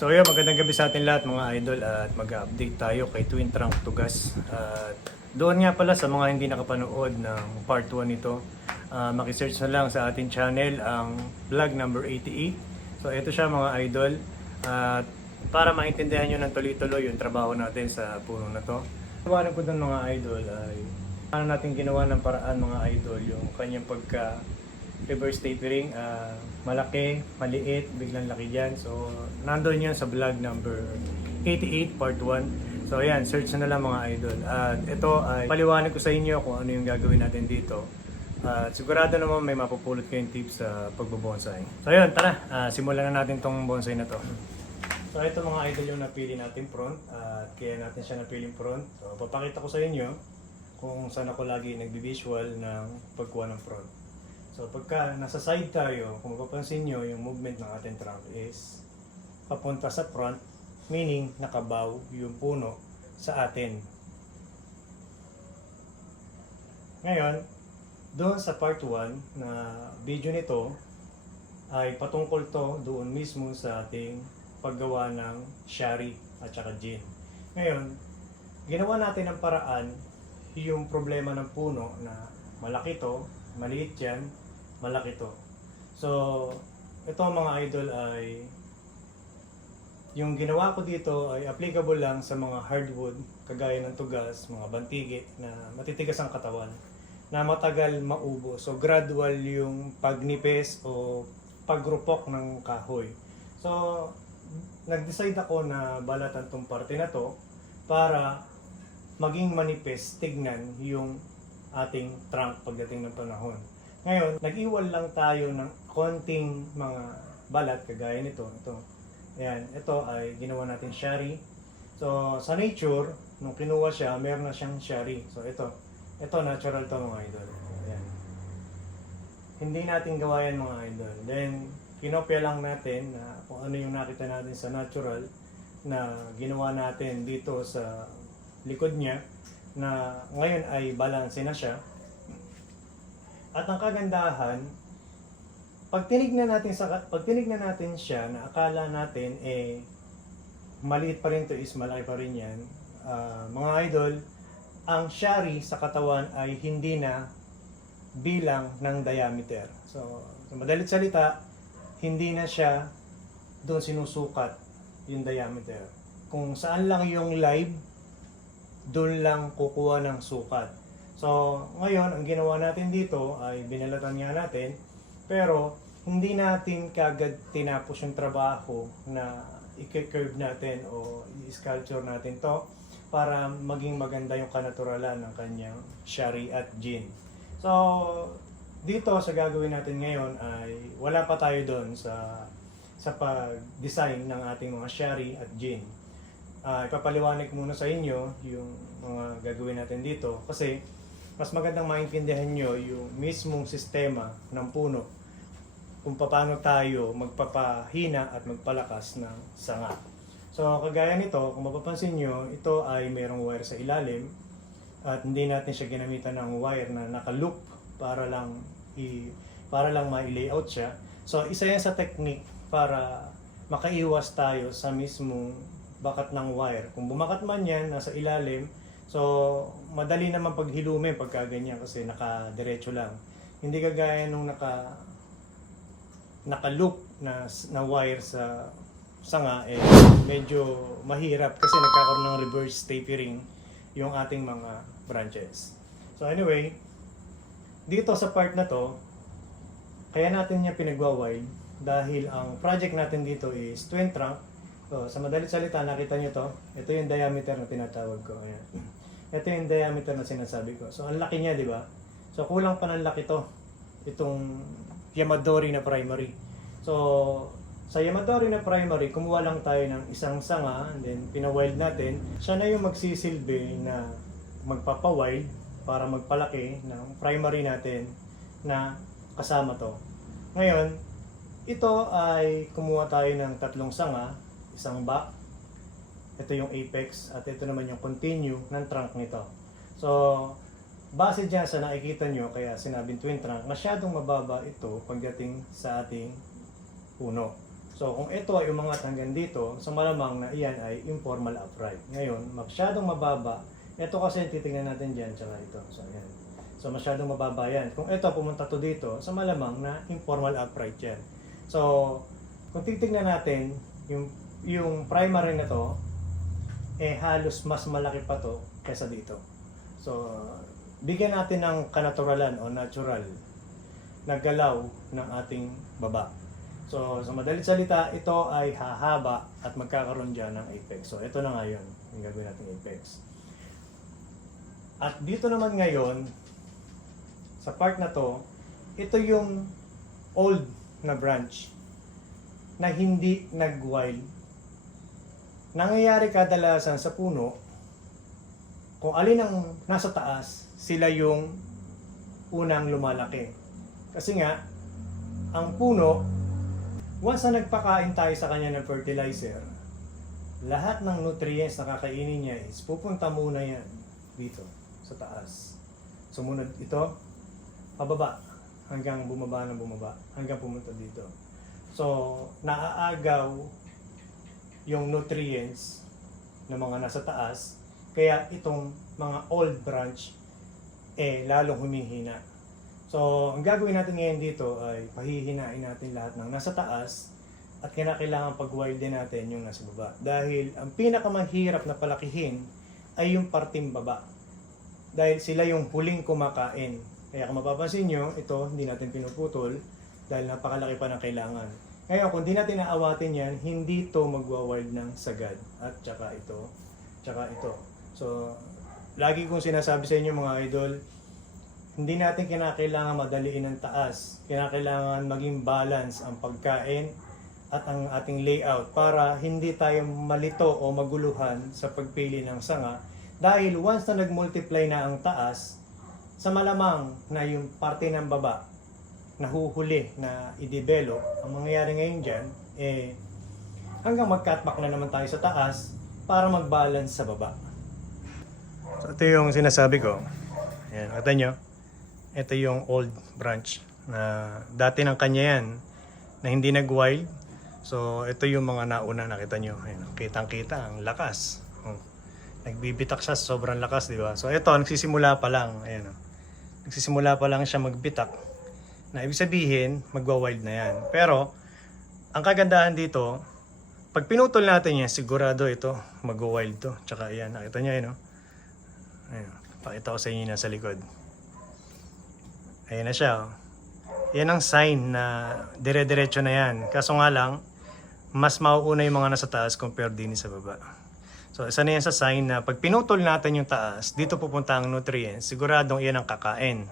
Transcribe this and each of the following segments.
So yun, magandang gabi sa atin lahat mga idol at mag-update tayo kay Twin Trunk Tugas. At doon nga pala sa mga hindi nakapanood ng part 1 nito, makisearch na lang sa ating channel ang vlog number 88. So ito siya mga idol. At para maintindihan nyo ng tuloy-tuloy yung trabaho natin sa puno na to. Tawanan ko doon mga idol ay paano natin ginawa ng paraan mga idol yung kanyang pagka reverse tapering, malaki, maliit, biglang laki dyan. So, nandun yun sa vlog number 88 part 1. So, ayan, search na lang mga idol. At ito ay paliwanag ko sa inyo kung ano yung gagawin natin dito. At sigurado naman may mapupulot kayong tips sa pagbobonsai. So, ayun, tara, simulan na natin tong bonsai na to. So, ito mga idol yung napili natin front. At kaya natin siya napiling front. So, papakita ko sa inyo kung saan ako lagi nagbi-visual ng pagkuha ng front. So pagka nasa side tayo, kung mapapansin nyo, yung movement ng ating trunk is papunta sa front, meaning nakabaw yung puno sa atin. Ngayon, doon sa part 1 na video nito, ay patungkol to doon mismo sa ating paggawa ng shari at saka gin. Ngayon, ginawa natin ang paraan yung problema ng puno na malaki to, maliit yan, malaki to. So, ito mga idol ay yung ginawa ko dito ay applicable lang sa mga hardwood kagaya ng tugas, mga bantigi na matitigas ang katawan na matagal maubo. So, gradual yung pagnipis o pagrupok ng kahoy. So, nag-decide ako na balatan tong parte na to para maging manipis tignan yung ating trunk pagdating ng panahon. Ngayon, nag-iwal lang tayo ng konting mga balat kagaya nito. Ayan, ito ay ginawa natin shari. So, sa nature, nung kinuha siya, meron na siyang shari. So, ito natural to mga idol. Ayan. Hindi natin gawa yan mga idol. Then, kinopya lang natin na kung ano yung nakita natin sa natural na ginawa natin dito sa likod niya na ngayon ay balanse na siya. At ang kagandahan, pag tinignan natin siya na akala natin maliit pa rin to is malaki pa rin yan. Mga idol, ang shari sa katawan ay hindi na bilang ng diameter. So, sa madalit salita, hindi na siya doon sinusukat yung diameter. Kung saan lang yung live, doon lang kukuha ng sukat. So, ngayon, ang ginawa natin dito ay binalatan nga natin, pero hindi natin kagad tinapos yung trabaho na i-curve natin o i-sculpture natin to para maging maganda yung kanaturalan ng kanyang shari at gin. So, dito sa gagawin natin ngayon ay wala pa tayo doon sa pag-design ng ating mga shari at gin. Ipapaliwanag muna sa inyo yung mga gagawin natin dito kasi mas magandang maintindihan nyo yung mismong sistema ng puno kung paano tayo magpapahina at magpalakas ng sanga. So kagaya nito, kung mapapansin nyo, ito ay mayroong wire sa ilalim at hindi natin siya ginamitan ng wire na naka-loop para lang ma-layout siya. So isa yan sa technique para makaiwas tayo sa mismong bakat ng wire. Kung bumakat man yan, nasa ilalim, so, madali naman paghilumin pagka ganyan kasi naka-diretso lang. Hindi kagaya nung naka-loop na wire sa sanga, medyo mahirap kasi nagkakaroon ng reverse tapering yung ating mga branches. So anyway, dito sa part na to, kaya natin niya pinagwa-wide dahil ang project natin dito is twin trunk. So, sa madalit salita, nakita nyo to. Ito yung diameter na tinatawag ko. Ayan. Ito yung diameter na sinasabi ko. So, ang laki niya, di ba? So, kulang pa ng laki to. Itong Yamadori na primary. So, sa Yamadori na primary, kumuha lang tayo ng isang sanga, and then pina-wild natin. Siya na yung magsisilbi na magpapa-wild para magpalaki ng primary natin na kasama to. Ngayon, ito ay kumuha tayo ng tatlong sanga, isang back, ito yung apex, at ito naman yung continue ng trunk nito. So, base dyan sa nakikita nyo, kaya sinabing twin trunk, masyadong mababa ito pagdating sa ating puno. So kung ito ay umangat hanggang dito, so malamang na iyan ay informal upright. Ngayon, masyadong mababa. Ito kasi titingnan natin dyan, tsaka ito. So ayan. So masyadong mababa yan. Kung ito pumunta to dito, so malamang na informal upright yan. So kung titingnan natin, yung primary na to, halos mas malaki pa to kaysa dito. So bigyan natin ng kanaturalan o natural na galaw ng ating baba. So, sa madaling salita, ito ay hahaba at magkakaroon dyan ng apex. So, ito na nga yun, yung gagawin natin apex. At dito naman ngayon, sa part na to, ito yung old na branch na hindi nag-wild. Nangyayari kadalasan sa puno, kung alin ang nasa taas, sila yung unang lumalaki. Kasi nga, ang puno, once na nagpakain tayo sa kanya ng fertilizer, lahat ng nutrients na kakainin niya is pupunta muna yan dito sa taas. Sumunod ito, pababa, hanggang bumaba ng bumaba, hanggang pumunta dito. So, naaagaw yung nutrients ng mga nasa taas, kaya itong mga old branch lalong humihina. So, ang gagawin natin ngayon dito ay pahihinain natin lahat ng nasa taas at kailangan pag-wild din natin yung nasa baba. Dahil ang pinakamahirap na palakihin ay yung parting baba. Dahil sila yung huling kumakain. Kaya kung mapapansin nyo, ito hindi natin pinuputol dahil napakalaki pa ng kailangan. Ngayon, kung di natin naawatin yan, hindi ito magwa-wild ng sagad. At tsaka ito, tsaka ito. So, lagi kong sinasabi sa inyo mga idol, hindi natin kinakailangan madaliin ang taas. Kinakailangan maging balance ang pagkain at ang ating layout para hindi tayo malito o maguluhan sa pagpili ng sanga. Dahil once na nag-multiply na ang taas, sa malamang na yung parte ng baba nahuhuli na i-develop, ang mangyayari ngayon dyan, hanggang mag-cutback na naman tayo sa taas para mag-balance sa baba. So ito yung sinasabi ko. Ayan, kata nyo? Ito yung old branch na dati ng kanya yan na hindi nag-wild. So ito yung mga nauna, nakita nyo. Ayan, kitang-kita ang lakas. Nagbibitak siya, sobrang lakas, di ba? So ito, nagsisimula pa lang. Ayan, nagsisimula pa lang siya magbitak. Na ibig sabihin, magwa-wild na yan. Pero ang kagandahan dito, pag pinutol natin yan, sigurado ito, magwa-wild to. Tsaka ayan, nakita nyo yun, no? Ayan, pakita ko sa inyo na sa likod. Ayan na siya. Oh. Yan ang sign na dire-diretso na yan. Kaso nga lang, mas mauuna yung mga nasa taas compared din sa baba. So, isa na yan sa sign na pag pinutol natin yung taas, dito pupunta ang nutrients, siguradong yan ang kakain.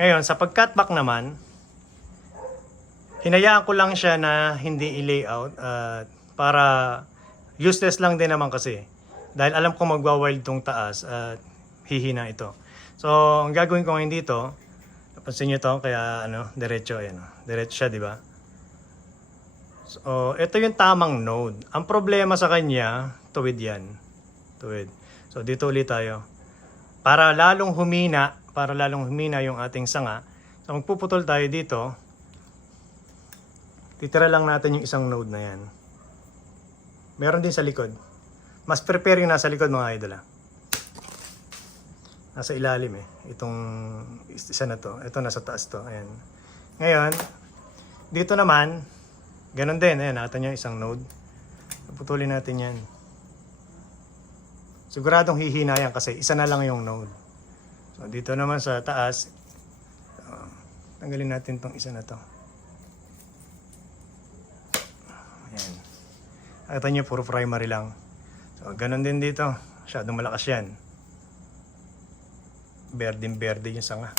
Ngayon, sa pag-cutback naman, hinayaan ko lang siya na hindi i-layout para useless lang din naman kasi. Dahil alam ko magwa-wild tong taas at hihina ito. So, ang gagawin ko ngayon dito, napansin nyo to, kaya diretso, ayan, diretso siya, di ba? So, ito yung tamang node. Ang problema sa kanya, tuwid yan. Tuwid. So, dito ulit tayo. Para lalong humina yung ating sanga, so magpuputol tayo dito, titira lang natin yung isang node na yan. Meron din sa likod. Mas prepare yung nasa likod mga idol. Nasa ilalim itong isa na to. Ito nasa taas to. Ayan. Ngayon, dito naman, ganun din. Ayan, nakita nyo isang node. Putulin natin yan. Siguradong hihina yan kasi isa na lang yung node. So, dito naman sa taas, tanggalin natin tong isa na to. Ayan. Nakita nyo, puro primary lang. So, ganun din dito. Masyadong malakas yan. Berdeng-berde yung sanga.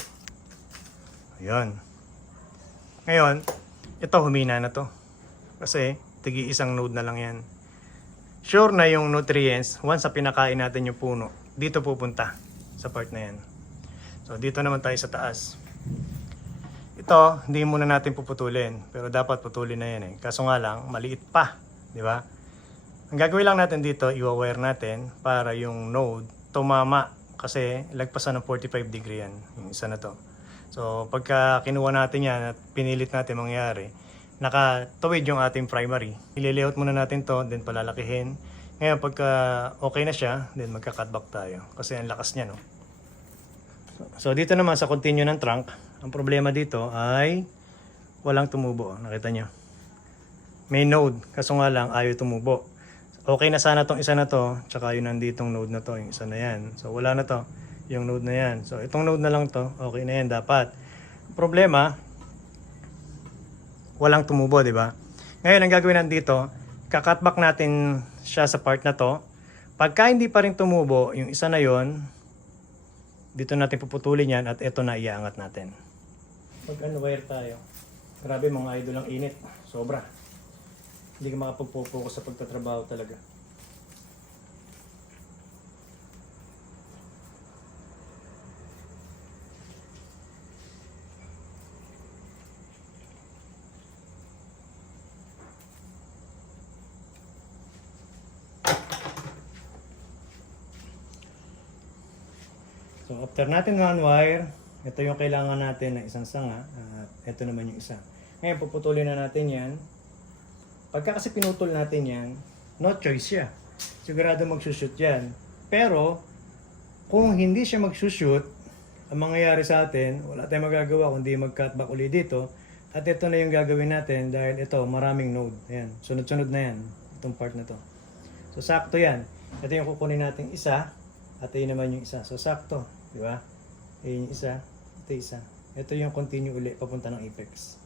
Ayan. Ngayon, ito humina na to. Kasi, tigi isang node na lang yan. Sure na yung nutrients, once na pinakain natin yung puno, dito pupunta sa part na yan. So, dito naman tayo sa taas. Ito, hindi muna natin puputulin. Pero dapat putulin na yan Kaso nga lang, maliit pa. Di ba? Ang gagawin lang natin dito, i-wire natin para yung node tumama. Kasi lagpasan ng 45 degree yan. Yung isa na to. So, pagka kinuha natin yan at pinilit natin mangyari, nakatuwid yung ating primary. Ililayout muna natin to, then palalakihin. Ngayon, pagka okay na siya, then magka-cutback tayo. Kasi ang lakas niya, no? So, dito naman sa continue ng trunk, ang problema dito ay walang tumubo. Nakita nyo? May node, kaso nga lang ayaw tumubo. Okay na sana tong isa na to, tsaka yung nanditong node na to, yung isa na yan. So, wala na to, yung node na yan. So, itong node na lang to, okay na yan, dapat. Problema, walang tumubo, di ba? Ngayon, ang gagawin natin dito, kakatback natin siya sa part na to. Pagka hindi pa rin tumubo, yung isa na yon, dito natin puputulin yan at ito na iaangat natin. Pag-unwire tayo. Grabe mga idol, ang init. Sobra. Hindi ka makapag-focus sa pagtatrabaho talaga. So after natin one-wire, ito yung kailangan natin na isang sanga at ito naman yung isa. Ngayon puputulin na natin yan. Pagka kasi pinutol natin yan, no choice siya. Sigurado magsushoot yan. Pero kung hindi siya magsushoot, ang mangyayari sa atin, wala tayong magagawa kundi mag-cutback ulit dito. At ito na yung gagawin natin dahil ito, maraming node. Ayan, sunod-sunod na yan, itong part na to. So sakto yan. Ito yung kukunin natin isa at ayun naman yung isa. So sakto. Di ba? Ayun yung isa, ito isa. Ito yung continue uli papunta ng apex.